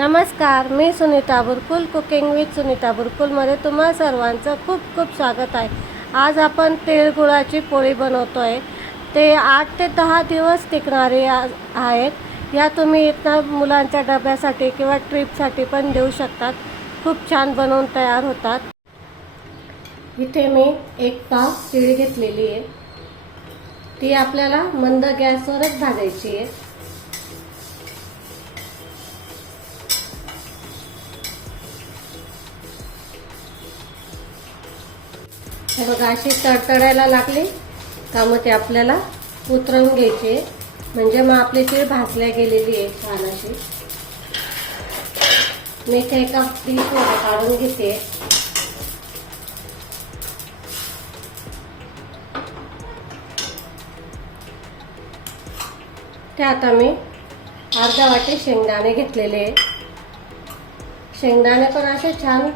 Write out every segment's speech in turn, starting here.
नमस्कार मी Sunita Burkul cooking with Sunita बुरकुलमध्ये तुम्हा सर्वांचं खूप खूप स्वागत आहे. आज आपण तिळगुळाची पोळी बनवतो आहे ते आठ ते दहा दिवस टिकणारी आहेत. या तुम्ही इथं मुलांच्या डब्यासाठी किंवा ट्रिपसाठी पण देऊ शकतात. खूप छान बनवून तयार होतात. इथे मी एक पाव तिळ घेतलेली आहे. ती आपल्याला मंद गॅसवरच भाजायची आहे. हे बघा अशी तडतडायला लागली. का मग ते आपल्याला उतरवून घ्यायचे. म्हणजे मग आपली तीळ भाजल्या गेलेली आहे छान अशी मी ते एका डिशमध्ये काढून घेते. ते आता मी अर्धा वाटी शेंगदाणे घेतलेले. शेंगदाणे पण असे छान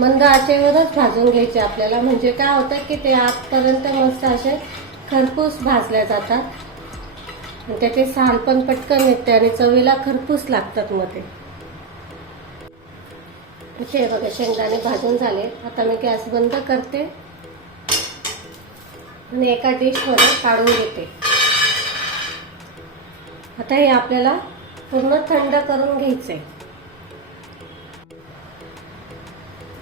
मंद आचेवरच भाजून घ्यायचे आपल्याला. म्हणजे काय होतं की ते आतपर्यंत मस्त असे खरपूस भाजल्या जातात. आणि त्याची साल पण पटकन येते आणि चवीला खरपूस लागतात मध्ये हे बघा शेंगदाणे भाजून झाले. आता मी गॅस बंद करते. आणि एका डिशमध्ये काढून घेते. आता हे आपल्याला पूर्ण थंड करून घ्यायचंय.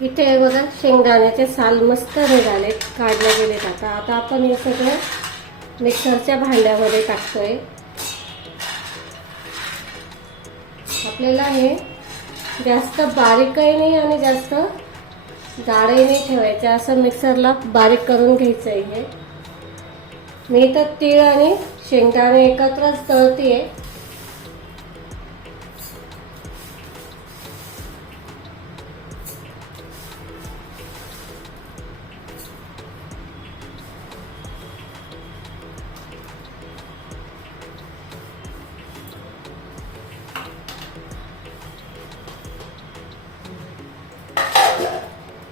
इथे बघा शेंगदाण्याचे साल मस्त निघाले काढले गेलेत आता. आता आपण हे सगळं मिक्सरच्या भांड्यामध्ये टाकतोय. आपल्याला हे जास्त बारीकही नाही आणि जास्त जाडही नाही ठेवायचं. असं मिक्सरला बारीक करून घ्यायचं आहे हे. मी तर तीळ आणि शेंगदाणे एकत्रच तळते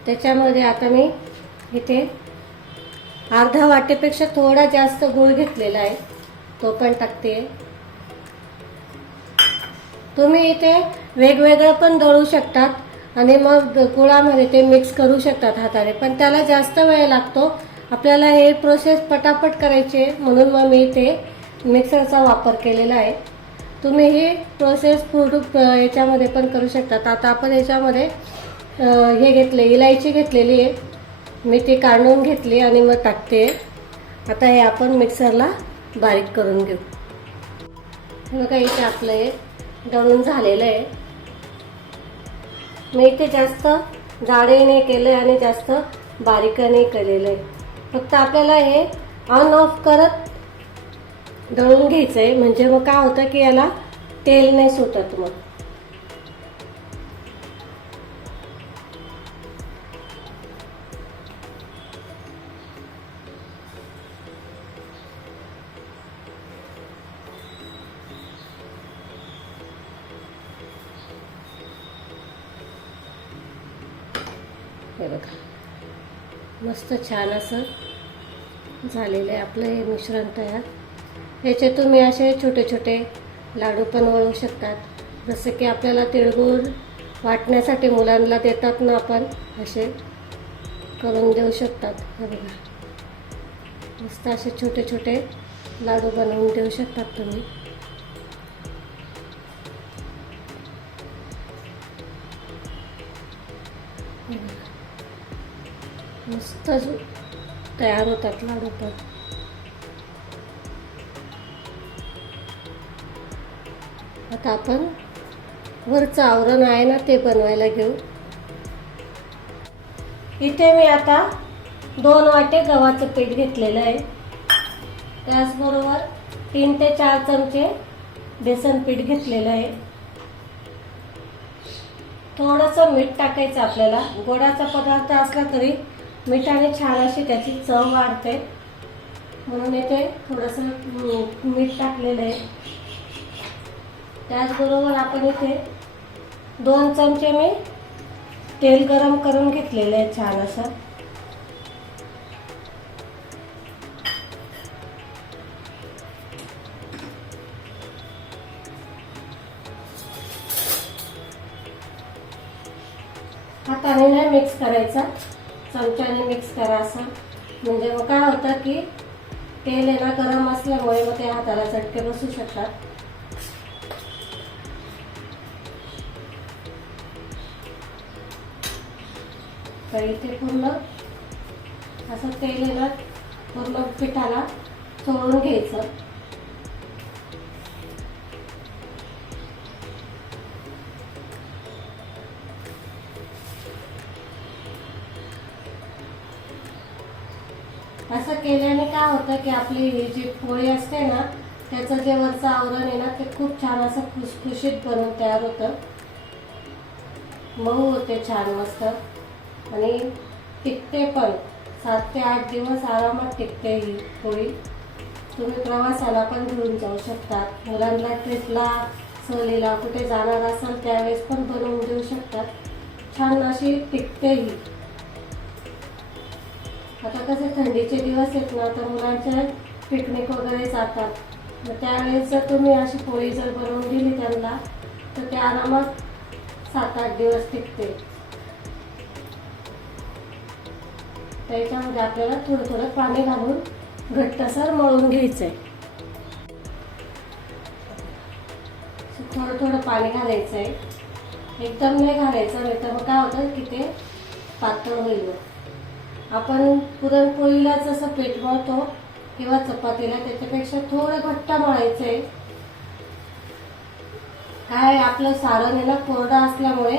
त्याच्यामध्ये आता मी इथे अर्धा वाटेपेक्षा थोडा जास्त गूळ घेतलेला आहे. तो पण टाकते. तुम्ही इथे वेगवेगळं पण दळू शकतात आणि मग गुळामध्ये ते मिक्स करू शकतात हाताने. पण त्याला जास्त वेळ लागतो. आपल्याला हे प्रोसेस पटापट करायची आहे म्हणून मग मी इथे मिक्सरचा वापर केलेला आहे. तुम्ही ही प्रोसेस फूड याच्यामध्ये पण करू शकतात. आता आपण याच्यामध्ये हे घेतले इलायची घेतलेली आहे. मी ती काढून घेतली आणि मग टाकते. आता हे आपण मिक्सरला बारीक करून घेऊ. बघा इथे आपलं हे दळून झालेलं आहे. मी इथे जास्त जाडेने नाही केलं आहे आणि जास्त बारीक नाही केलेलं आहे. फक्त आपल्याला हे ऑन ऑफ करत दळून घ्यायचं आहे म्हणजे मग काय होतं की याला तेल नाही सुटत मग. मस्त छान असं झालेलं आहे आपलं हे मिश्रण तयार. ह्याचे तुम्ही असे छोटे छोटे लाडू पण वळू शकतात. जसं की आपल्याला तिळगुळ वाटण्यासाठी मुलांना देतात ना आपण असे करून देऊ शकतात. हे बघा. मस्त असे छोटे छोटे लाडू बनवून देऊ शकतात तुम्ही. मस्त तयार होतात लाडू पण आता आपण वरचं आवरण आहे ना ते बनवायला घेऊ. इथे मी आता दोन वाटे गव्हाचं पीठ घेतलेलं आहे. त्याचबरोबर तीन ते चार चमचे बेसन पीठ घेतलेलं आहे. थोडंसं मीठ टाकायचं आपल्याला. गोडाचा पदार्थ असला तरी मिठाने छान अशी त्याची चव वाढते. म्हणून इथे थोडंसं मीठ टाकलेलं आहे. त्याचबरोबर आपण इथे दोन चमचे मी तेल गरम करून घेतलेलं आहे छान असं. हाताने नाही मिक्स करायचा. चमच्याने मिक्स करा असं. म्हणजे मग काय होतं की तेल आहे ना गरम असल्यामुळे मग ते हाताला चटके बसू शकतात. तर इथे पूर्ण असं तेल आहे ना पूर्ण पिठाला चोळून घ्यायचं. काय होतं की आपली ही जी पोळी असते ना त्याचं जे वरचं आवरण आहे ना ते खूप छान असं खुसखुशीत बनून तयार होतं. मऊ होते छान मस्त. आणि टिकते पण. सात ते आठ दिवस आरामात टिकते ही पोळी. तुम्ही प्रवासाला पण घेऊन जाऊ शकतात मुलांना ट्रिपला सहलीला कुठे जाणार असाल त्यावेळेस पण बनवून देऊ शकतात छान अशी टिकते ही. आता कसे थंडीचे दिवस आहेत ना तर मुलांच्या पिकनिक वगैरे जातात. मग त्यावेळेस जर तुम्ही अशी पोळी जर बनवून दिली त्यांना तर ते आरामात सात आठ दिवस टिकते त्याच्यामध्ये आपल्याला थोडं थोडं पाणी घालून घट्टसर मळून घ्यायचं आहे थोडं थोडं पाणी घालायचं आहे एकदम नाही घालायचं नाही तर मग काय होतं की ते पातळ होईल. आपण पुरणपोळीला जसं पीठ मळतो किंवा चपातीला त्याच्यापेक्षा थोडं घट्ट मळायचं आहे काय आपलं सारण आहे ना कोरडं असल्यामुळे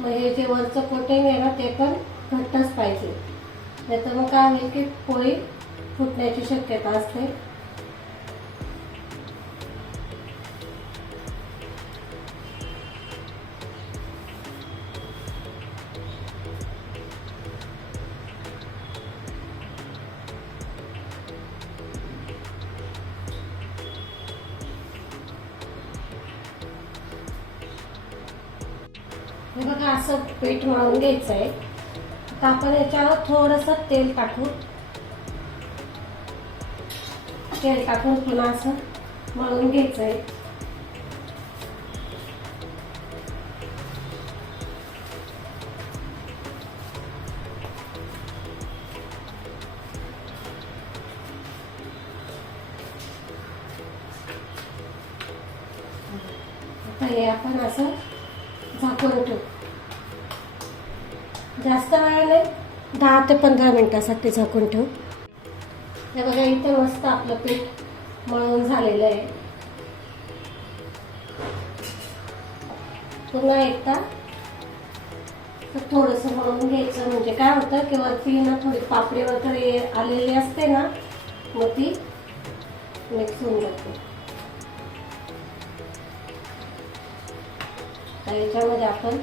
मग हे जे वरचं कोटिंग आहे ना ते पण घट्टच पाहिजे. नाही तर मग काय होईल की पोळी फुटण्याची शक्यता असते. असं पीठ मळून घ्यायचं आहे आता आपण याच्यावर थोडंसं तेल टाकू. तेल टाकून पुन्हा असं मळून घ्यायचं आहे आता हे आपण असं झाकून ठेवू. जास्त वेळ नाही. दहा ते पंधरा मिनिटासाठी झाकून ठेवू. हे बघा इथे मस्त आपलं पीठ मळून झालेलं आहे. पुन्हा एकदा थोडस मळून घ्यायचं. म्हणजे काय होतं की वरती ना थोडी पापडी वगैरे आलेली असते ना मग ती मिक्स होऊन जाते. याच्यामध्ये आपण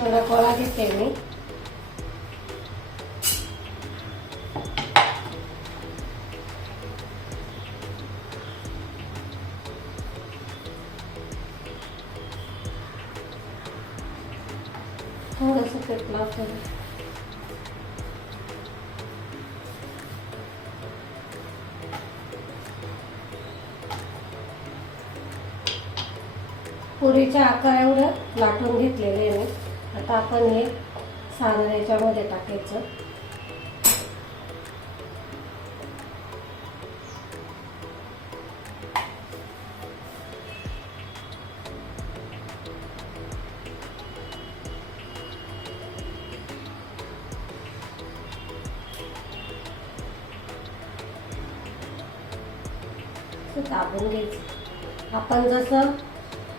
थोडा कोळा घेते मी थोडंसं पीठ लावते पुरीच्या आकार लाटून घेतलेले आहे. मी आता आपण हे सारण याच्यामध्ये टाकायचं. दाबून घ्यायचं. आपण जसं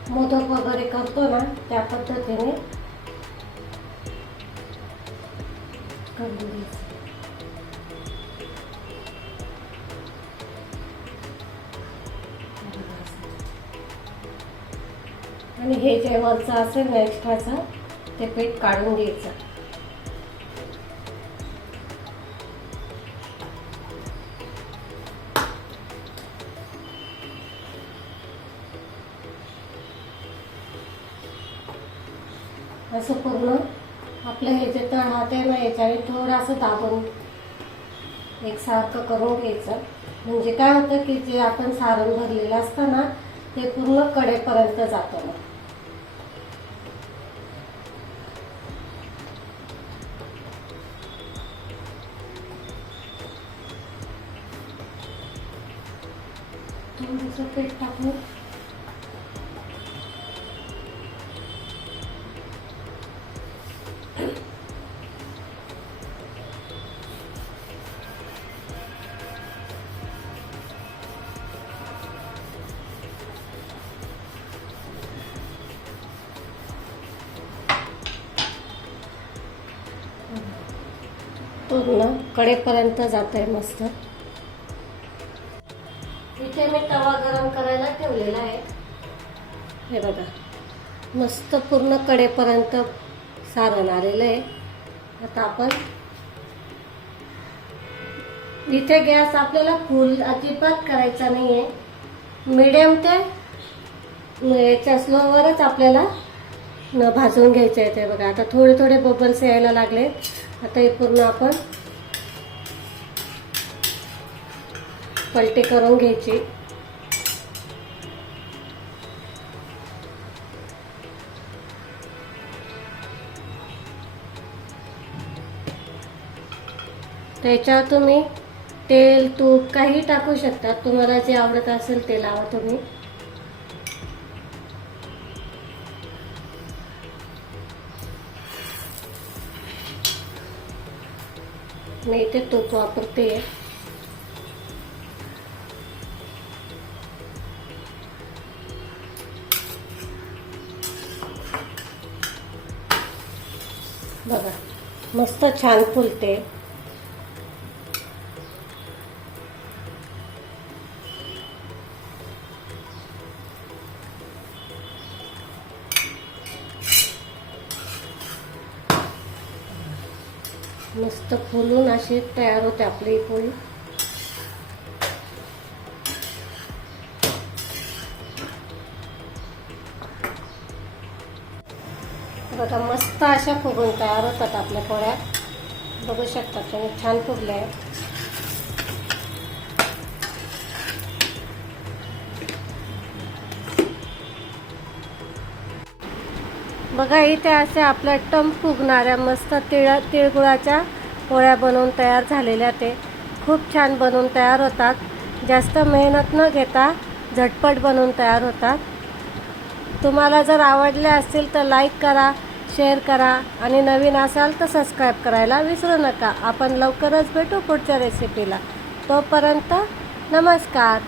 मोदक वगैरे करतो ना त्या पद्धतीने आणि हे जे वरचं असेल ना एक्स्ट्राचं ते पीठ काढून घ्यायचं. असं पूर्ण आपलं हे जे तण आहे ना याच्याने थोडं असं दाबून एकसारखं करून घ्यायचं. म्हणजे काय होतं की जे आपण सारण भरलेलं असतं ना ते पूर्ण कडेपर्यंत जातं मग. थोडंसं पीठ टाकून पूर्ण कडेपर्यंत जात आहे मस्त. इथे मी तवा गरम करायला ठेवलेला आहे. हे बघा मस्त पूर्ण कडेपर्यंत सारण आलेलं आहे. आता आपण इथे गॅस आपल्याला फुल अजिबात करायचा नाही आहे मिडियम ते याच्या स्लोवरच आपल्याला न भाजून घ्यायचे आहे ते बघा. आता थोडे थोडे बबल्स यायला लागले आता हे पूर्ण आपण पलटी करून घ्यायची. त्याच्यावर तुम्ही तेल तूप काही टाकू शकता. तुम्हाला जे आवडत असेल ते लावा तुम्ही. मिळते इथे वापरते. बघा मस्त छान फुलते. फुलून अशी तयार होते आपली पोळी. बघा मस्त अशा फुगून तयार होतात आपल्या पोळ्या. बघू शकता तुम्ही छान फुगल्या आहेत. बघा इथे असे आपल्या टम फुगणाऱ्या मस्त तिळ तिळगुळाच्या पोळ्या बनवून तयार झालेल्या ते. खूप छान बनवून तयार होतात. जास्त मेहनत न घेता झटपट बनवून तयार होतात. तुम्हाला जर आवडले असतील तर लाईक करा शेअर करा आणि नवीन असाल तर सबस्क्राईब करायला विसरू नका. आपण लवकरच भेटू पुढच्या रेसिपीला तोपर्यंत नमस्कार.